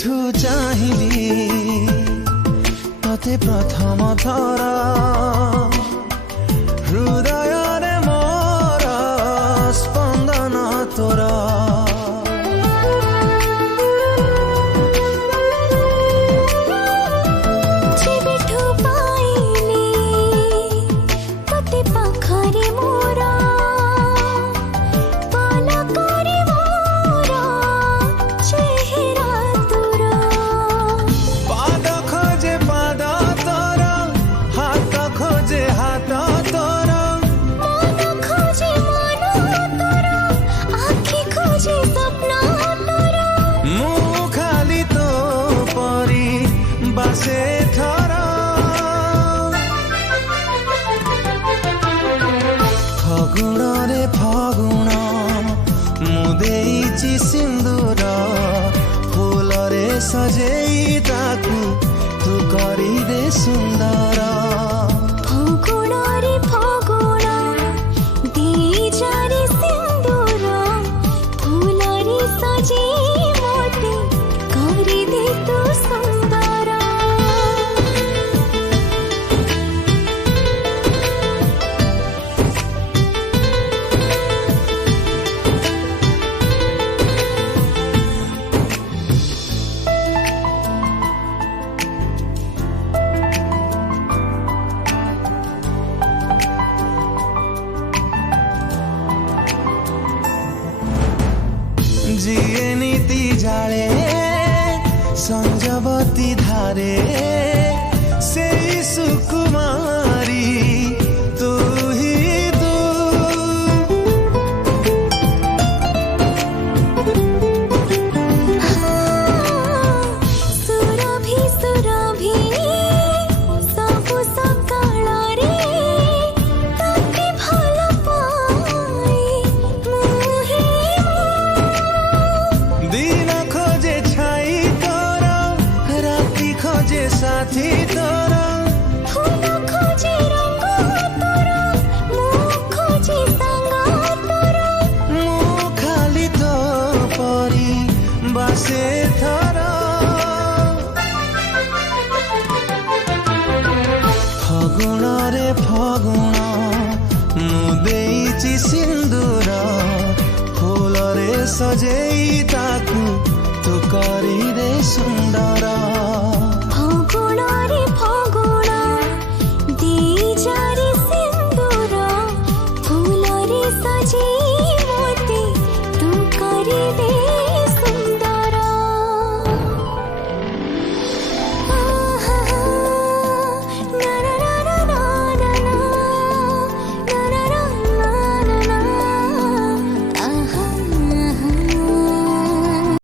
जेबेठू चाहिली तते प्रथम थर हृदय रे मोर स्पंदन तोर जेबेठू पाइली तते पाखरे मोर पलकरे मोर चेहरा तोर पाद खोजे पाद तोर हाथ खोजे हाथ तोर मन खोजे मन तोर आँखि खोजे सपना तोर मु खाली तो परी बासे थर फगुण रे फगुण मु देइछि सिंदूर फूल रे सजेई ताकू तू करी दे सुंदर फगुण रे फगुण देइजारे सिंदूर फूल रे सजे मोते करी दे तू सुंदर जिए नीति जाले संजवती धारे से सुकुमारी तू ही तू सुरभि सुरभि सबु सकाळ रे तते भल पाई मुहि दिन खोजे छाई तोर राति खोजे साथी तोर फूल खोजे रंग तोर मुख खोजे संग तोर मु खाली तो परी बासे थर फगुण रे फगुण मु देइछि सिंदूर फूल रे सजेई ताकू तू करी दे सुंदर फगुण रे फगुण देइजारे सिंदूर फूल रे सजे